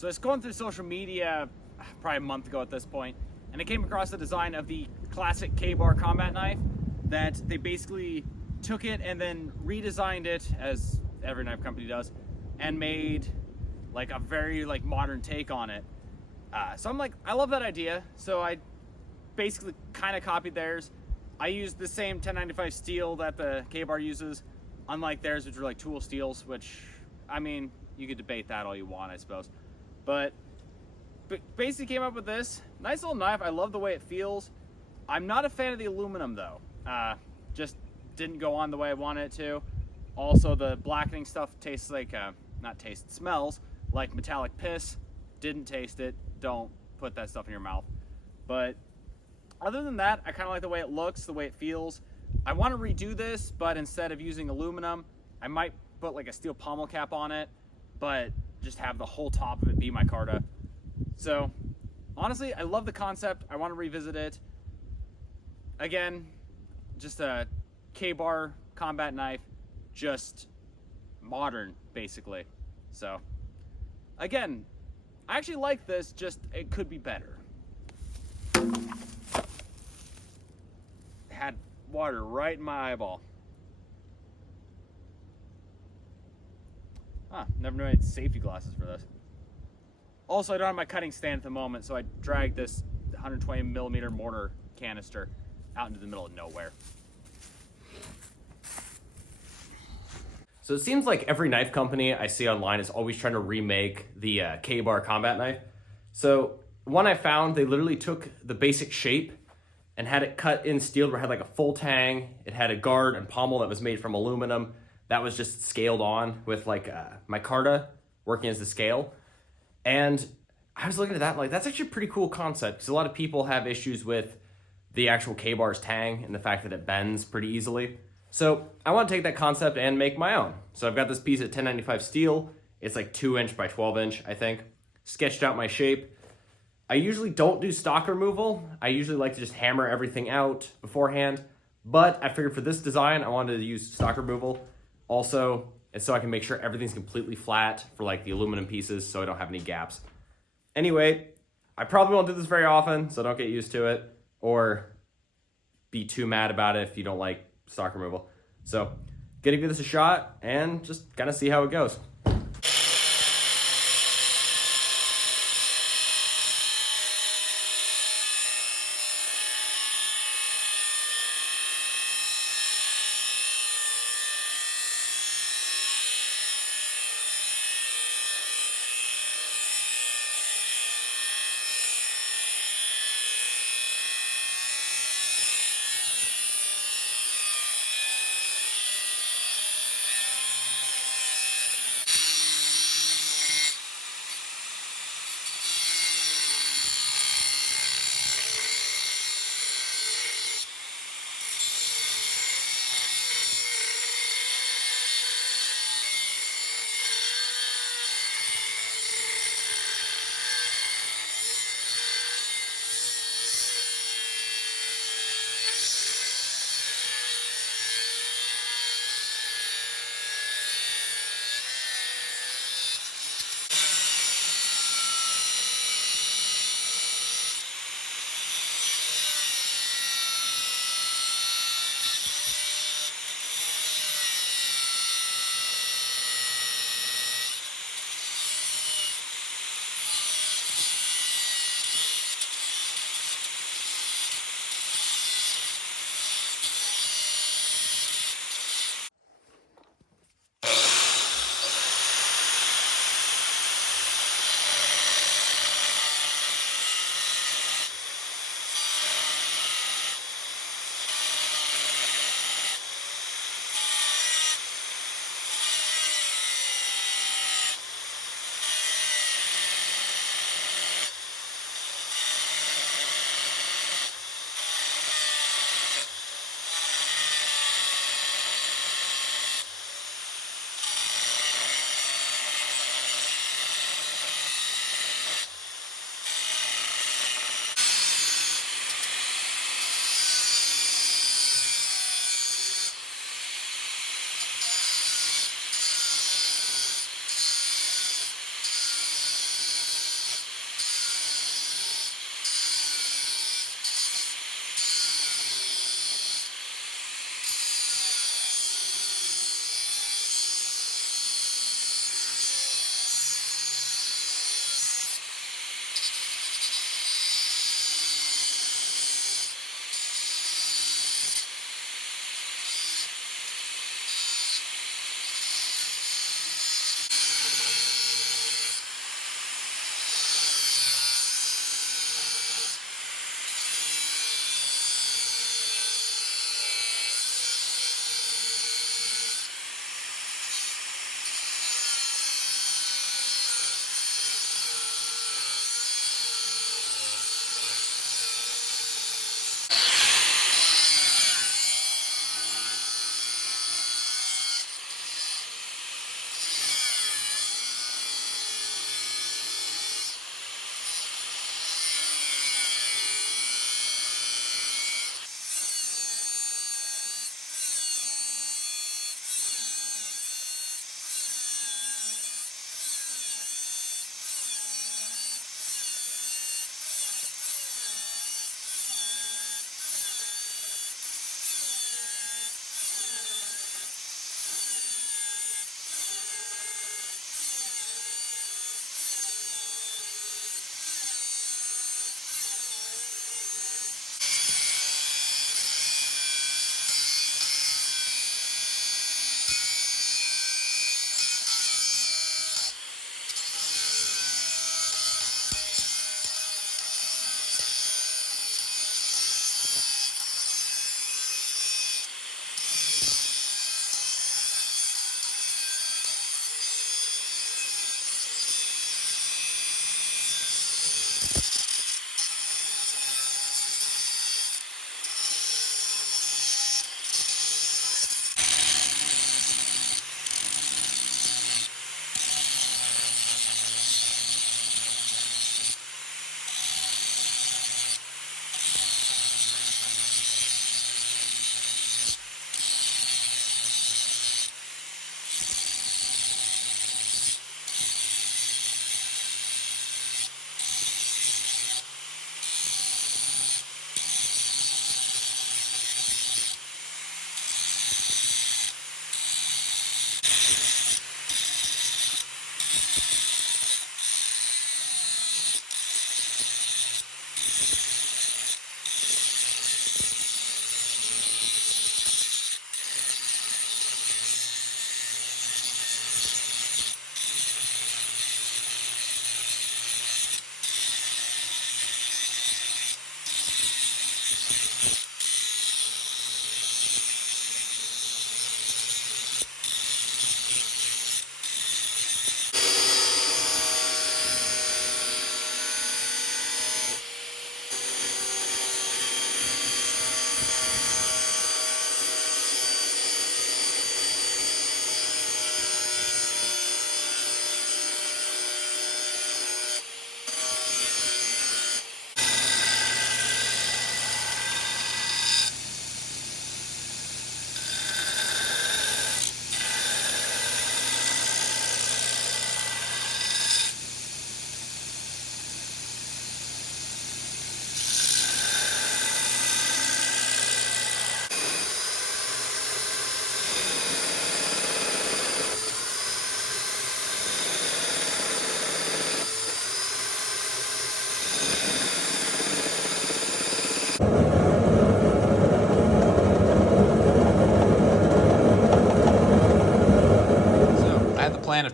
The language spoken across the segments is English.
So I was going through social media probably a month ago at this point, and I came across the design of the classic K-bar combat knife that they basically took it and then redesigned it, as every knife company does, and made like a very like modern take on it. So I'm like, I love that idea. So I basically kind of copied theirs. I used the same 1095 steel that the K-bar uses, unlike theirs, which are like tool steels, which, I mean, you could debate that all you want, I suppose. But basically came up with this. Nice little knife. I love the way it feels. I'm not a fan of the aluminum, though. Just didn't go on the way I wanted it to. Also, the blackening stuff tastes like, smells like metallic piss. Didn't taste it. Don't put that stuff in your mouth. But other than that, I kind of like the way it looks, the way it feels. I want to redo this, but instead of using aluminum, I might put like a steel pommel cap on it, but just have the whole top of it be micarta. So honestly, I love the concept. I want to revisit it. Again, just a K-bar combat knife, just modern, basically. So again, I actually like this, just it could be better. Had water right in my eyeball. Never knew I had safety glasses for this. Also, I don't have my cutting stand at the moment, so I dragged this 120 millimeter mortar canister out into the middle of nowhere. So it seems like every knife company I see online is always trying to remake the K-bar combat knife. So one I found, they literally took the basic shape and had it cut in steel where it had like a full tang. It had a guard and pommel that was made from aluminum. That was just scaled on with like micarta working as the scale. And I was looking at that like, that's actually a pretty cool concept, because a lot of people have issues with the actual K-bar's tang and the fact that it bends pretty easily. So I want to take that concept and make my own. So I've got this piece of 1095 steel. It's like 2" by 12", I think. Sketched out my shape. I usually don't do stock removal. I usually like to just hammer everything out beforehand. But I figured for this design, I wanted to use stock removal. Also, and so I can make sure everything's completely flat for like the aluminum pieces so I don't have any gaps. Anyway, I probably won't do this very often, so don't get used to it. Or be too mad about it if you don't like stock removal. So, gonna give this a shot and just kind of see how it goes.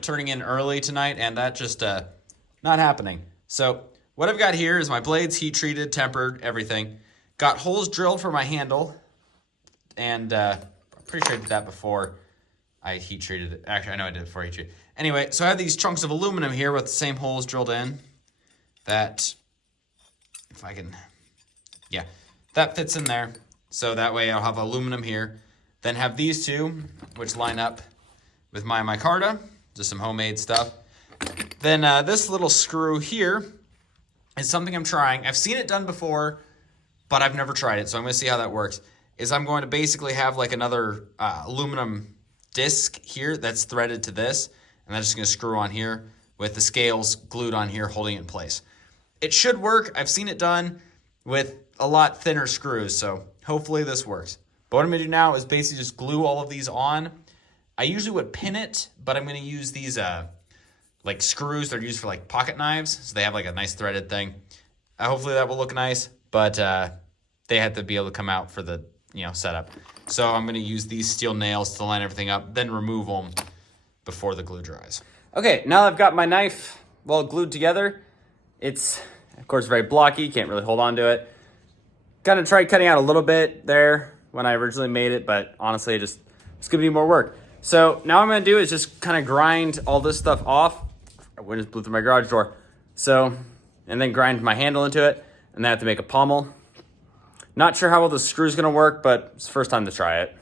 turning in early tonight, and that just not happening. So what I've got here is my blades heat treated, tempered, everything. Got holes drilled for my handle, and I'm pretty sure I did that before I heat treated it. Actually, I know I did it before I heat treated it. Anyway, so I have these chunks of aluminum here with the same holes drilled in. That, if I can, yeah, that fits in there. So that way I'll have aluminum here. Then have these two, which line up with my micarta, just some homemade stuff. Then this little screw here is something I'm trying. I've seen it done before, but I've never tried it, so I'm going to see how that works. Is I'm going to basically have like another aluminum disc here that's threaded to this, and I'm just going to screw on here with the scales glued on here holding it in place. It should work. I've seen it done with a lot thinner screws, so hopefully this works. But what I'm going to do now is basically just glue all of these on. I usually would pin it, but I'm going to use these like screws. They're used for like pocket knives, so they have like a nice threaded thing. Hopefully that will look nice, but they have to be able to come out for the setup. So I'm going to use these steel nails to line everything up, then remove them before the glue dries. Okay, now I've got my knife well glued together. It's, of course, very blocky. Can't really hold on to it. Kind of tried cutting out a little bit there when I originally made it, but honestly, it's going to be more work. So now what I'm going to do is just kind of grind all this stuff off. I wind just blew through my garage door. So, and then grind my handle into it, and then I have to make a pommel. Not sure how well the screw's going to work, but it's the first time to try it.